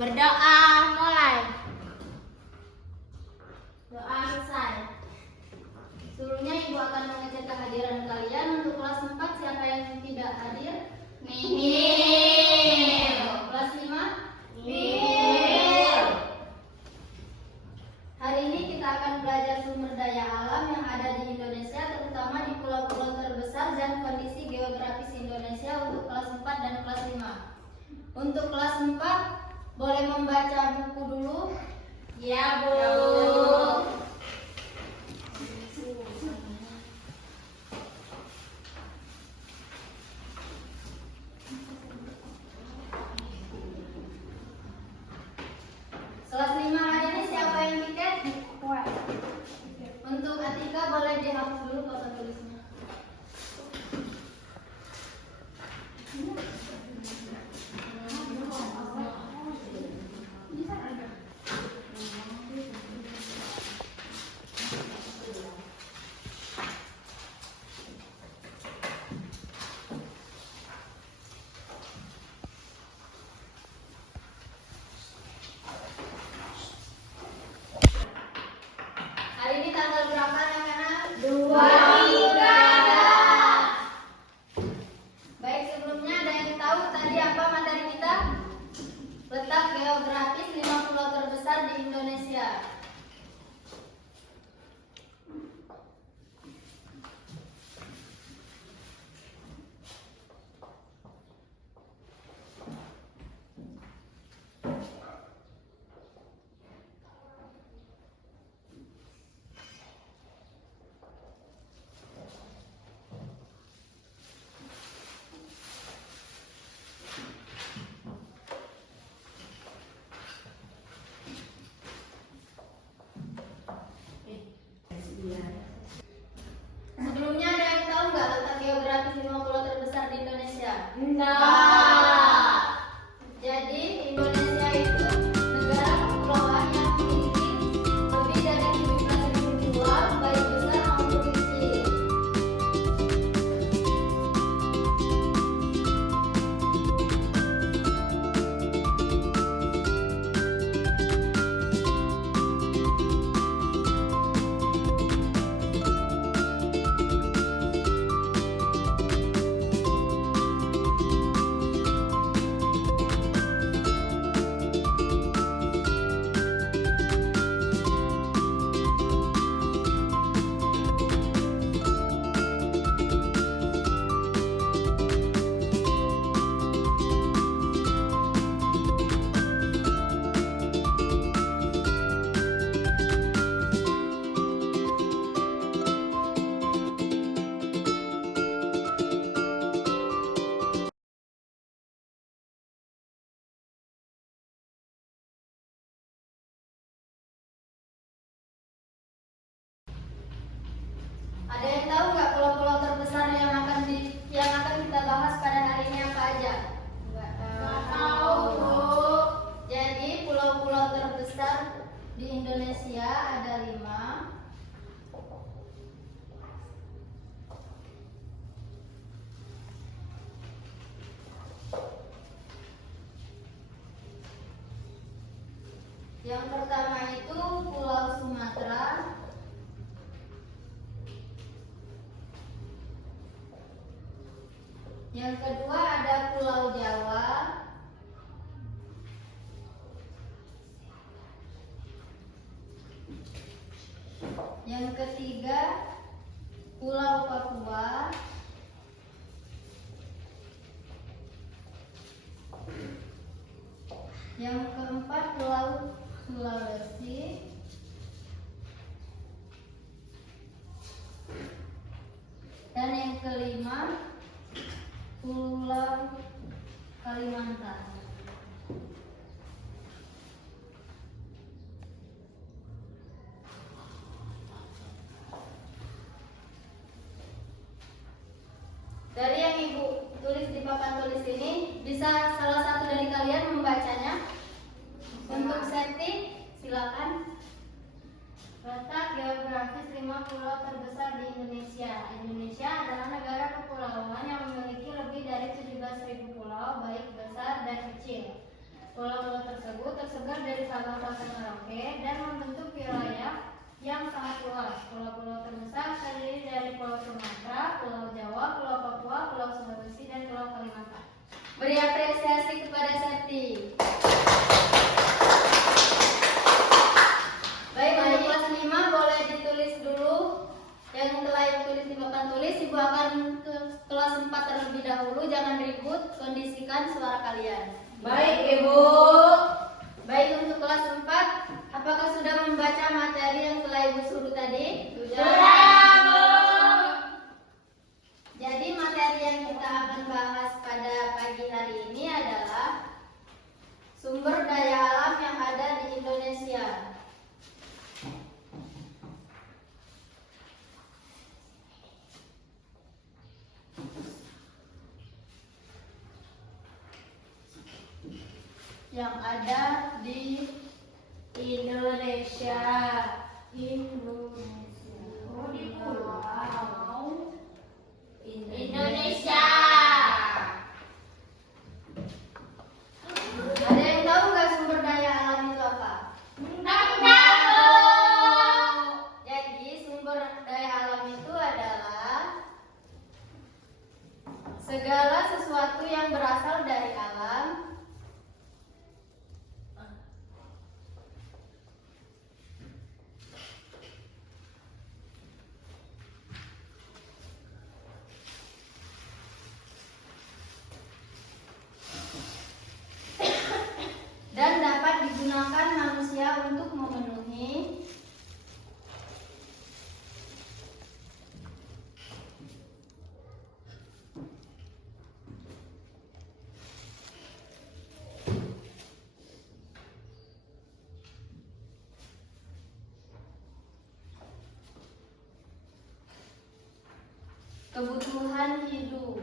Berdoa mulai. Doa selesai. Seluruhnya Ibu akan mengecek kehadiran kalian. Untuk kelas 4 siapa yang tidak hadir? Nihil. Kelas 5? Nihil. Hari ini kita akan belajar sumber daya alam yang ada di Indonesia, terutama di pulau-pulau terbesar dan kondisi geografis Indonesia untuk kelas 4 dan kelas 5. Untuk kelas 4 boleh membaca buku dulu? Ya, Bu. Kelas 5 hari ini siapa yang tiket? Untuk Atika boleh dihapus dulu papan tulisnya. Hari ini tanggal berapa anak-anak? 23. Baik, sebelumnya ada yang tahu tadi apa materi kita? Letak geografis 5 pulau terbesar di Indonesia. Sebelumnya ada yang tahu nggak letak geografis 5 pulau terbesar di Indonesia? Enggak. Jadi Indonesia itu negara kepulauan yang memiliki lebih dari 17.000 pulau, baik besar maupun kecil. Ada yang tahu nggak pulau-pulau terbesar yang akan kita bahas pada hari ini apa aja? Nggak tahu, Bu. Jadi pulau-pulau terbesar di Indonesia ada 5. Yang pertama itu Pulau Sumatera. Yang kedua ada Pulau Jawa. Yang ketiga Pulau Papua. Yang keempat Pulau Sulawesi. Dan yang kelima Pulau Kalimantan. Dari yang Ibu tulis di papan tulis ini, bisa salah satu dari kalian membacanya? Untuk Septi, silakan. Letak geografis 5 pulau terbesar di Indonesia. Indonesia adalah negara kepulauan yang memiliki lebih dari 17.000 pulau, baik besar dan kecil. Pulau-pulau tersebut tersebar dari Sabang sampai Merauke dan membentuk wilayah yang sangat luas. Pulau-pulau terbesar terdiri dari Pulau Sumatera, Pulau Jawa, Pulau Papua, Pulau Sulawesi, dan Pulau Kalimantan. Beri apresiasi kepada Septi. Baik, untuk kelas 5 boleh ditulis dulu. Yang telah Ibu tulis di papan tulis, Ibu akan ke kelas 4 terlebih dahulu. Jangan ribut, kondisikan suara kalian. Baik, Ibu. Baik, untuk kelas 4, apakah sudah membaca materi yang telah Ibu suruh tadi? Sudah, Bu. Jadi materi yang kita akan bahas pada pagi hari ini adalah sumber daya alam yang ada di Indonesia. Yang ada di Indonesia. Oh, di pulau Indonesia. Ada yang tahu nggak sumber daya alam itu apa? Tahu. Jadi sumber daya alam itu adalah segala sesuatu yang berasal dari alam dan dapat digunakan manusia untuk memenuhi kebutuhan hidup.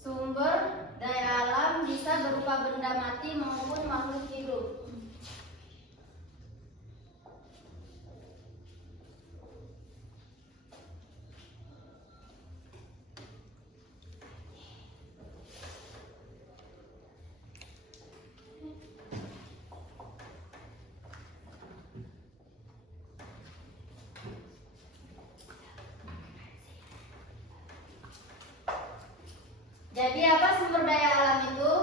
Sumber daya alam bisa berupa benda mati maupun makhluk hidup. Jadi apa sumber daya alam itu?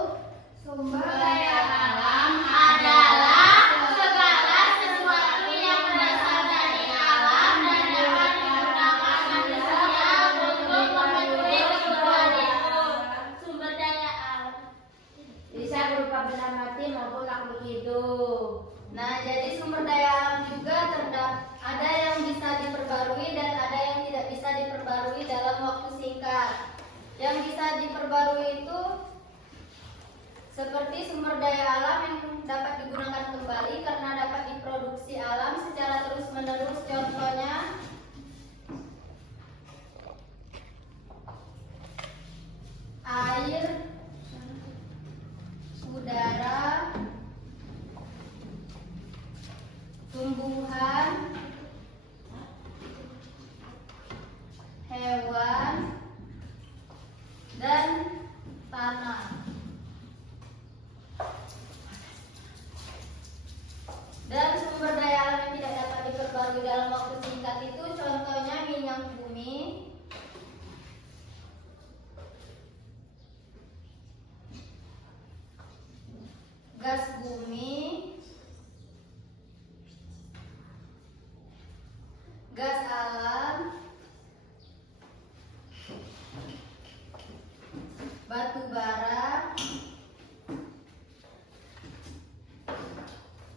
Sumber daya alam adalah segala sesuatu yang berasal dari alam dan dapat digunakan manusia untuk memenuhi kebutuhan hidup. Sumber daya alam Bisa berupa benda mati maupun makhluk hidup. Nah, jadi sumber daya alam juga ada yang bisa diperbarui dan ada yang tidak bisa diperbarui dalam waktu singkat. Yang bisa diperbarui itu seperti sumber daya alam yang dapat digunakan kembali karena dapat diproduksi alam secara terus-menerus. Contohnya air, udara, tumbuhan, hewan, dan tanah. Dan sumber daya alam yang tidak dapat diperbarui dalam waktu singkat itu contohnya minyak bumi, gas bumi, gas alam, batu bara,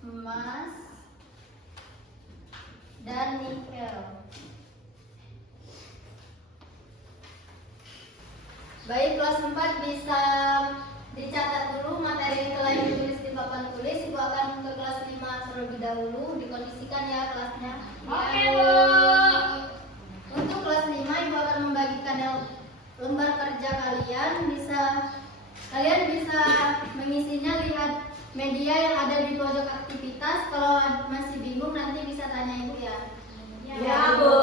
emas, dan nikel. Baik, kelas 4 bisa dicatat dulu materi yang telah ditulis di papan tulis. Ibu akan ke kelas 5 terlebih dahulu. Dikondisikan ya kelasnya. Oke, Bu. Untuk kelas 5 Ibu akan membagikan lembar kerja kalian. Kalian bisa mengisinya, lihat media yang ada di pojok aktivitas. Kalau masih bingung nanti bisa tanya Ibu ya. Ya, Bu.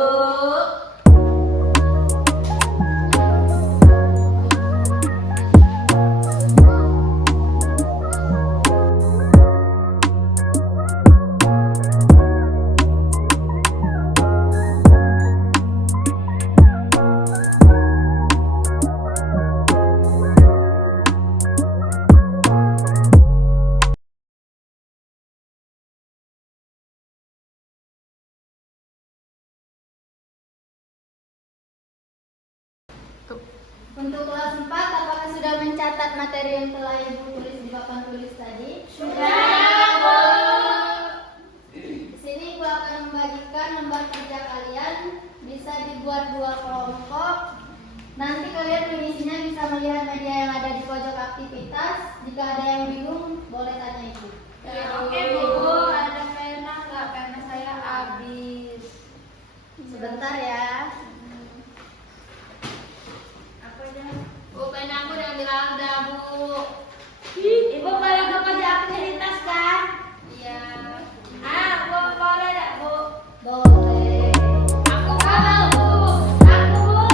Untuk kelas 4, apakah sudah mencatat materi yang telah Ibu tulis di papan tulis tadi? Sudah, Bu. Di sini Ibu akan membagikan lembar kerja kalian, bisa dibuat 2 kelompok. Nanti kalian mengisinya bisa melihat media yang ada di pojok aktivitas. Jika ada yang bingung, boleh tanya Ibu. Ya, oke, Bu. Ada pena nggak? Pena saya habis. Sebentar ya. Bu, pena aku udah bilang ada, Bu. Ibu kalau ke pojok aktivitas kan? Iya. Bu, boleh nggak, Bu? Boleh. Aku mau, Bu. Aku, Bu.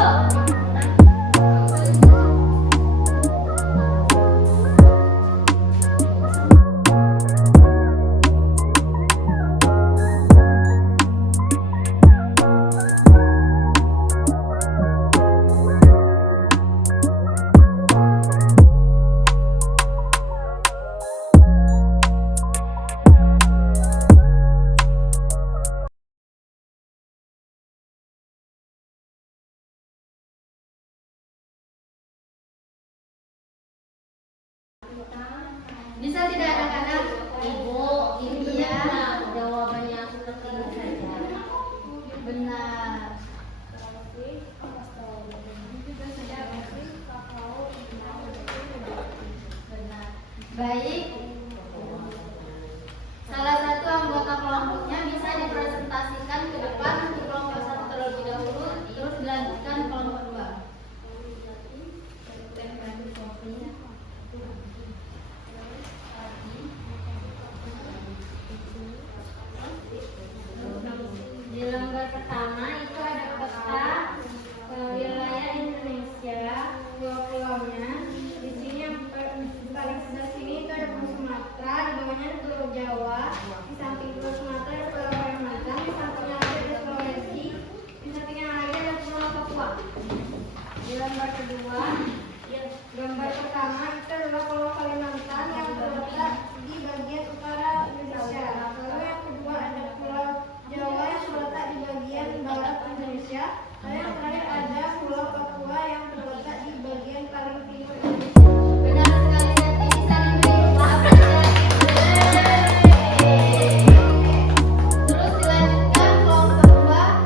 Bisa tidak anak-anak? Ibu, ini Iya. jawabannya seperti ini saja. Benar. Benar. Baik. Salah satu anggota kelompoknya bisa dipresentasikan ke depan untuk kelompok 1 terlebih dahulu, terus dilanjutkan kelompok 2. Di lembar pertama itu ada peta wilayah Indonesia, pulau-pulaunya. Di sini yang paling sebelah sini itu ada Pulau Sumatera, di bawahnya ada Pulau Jawa, di samping Pulau Sumatera ada Pulau Kalimantan, di sampingnya lagi ada Sulawesi, di sampingnya lagi ada Pulau Papua. Di lembar kedua, gambar pertama itu adalah Pulau Kalimantan yang terletak di bagian utara Indonesia. Lalu yang kedua ada Pulau Jawa yang terletak di bagian barat Indonesia. Lalu yang terakhir ada Pulau Papua yang terletak di bagian paling timur Indonesia. Benar sekali, Seti. Bisa diberi apresiasi. Terus dilanjutkan kelompok 2.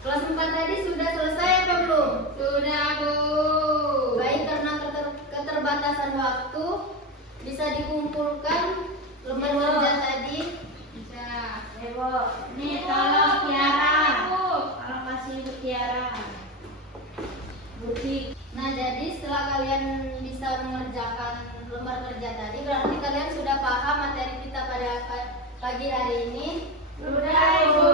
Kelas 4 tadi sudah selesai apa belum? Sudah, Bu. Baik, karena keterbatasan waktu, bisa dikumpulkan lembar kerja tadi. Bisa. Bu. Nih, tolong Tiara. Tolong kasih Ibu Tiara. Butik. Nah, jadi setelah kalian bisa mengerjakan lembar kerja tadi, berarti kalian sudah paham materi kita pada pagi hari ini. Sudah, Ibu.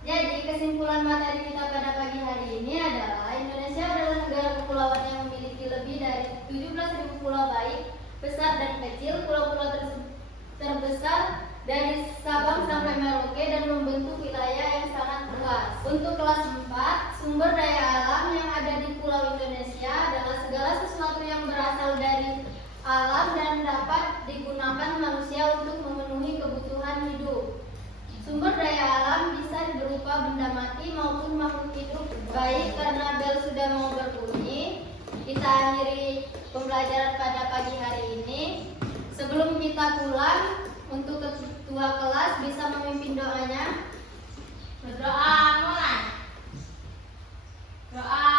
Jadi kesimpulan materi kita pada pagi hari ini adalah Indonesia adalah negara kepulauan yang memiliki lebih dari 17.000 pulau baik besar dan kecil. Pulau-pulau terbesar dari Sabang sampai Merauke dan membentuk wilayah yang sangat luas. Untuk kelas 4, sumber daya alam yang ada di Pulau Indonesia adalah segala sesuatu yang berasal dari alam dan digunakan manusia untuk memenuhi kebutuhan hidup. Sumber daya alam bisa berupa benda mati maupun makhluk hidup. Baik, karena bel sudah mau berbunyi, kita akhiri pembelajaran pada pagi hari ini. Sebelum kita pulang, untuk ketua kelas bisa memimpin doanya. Berdoa mulai. Doa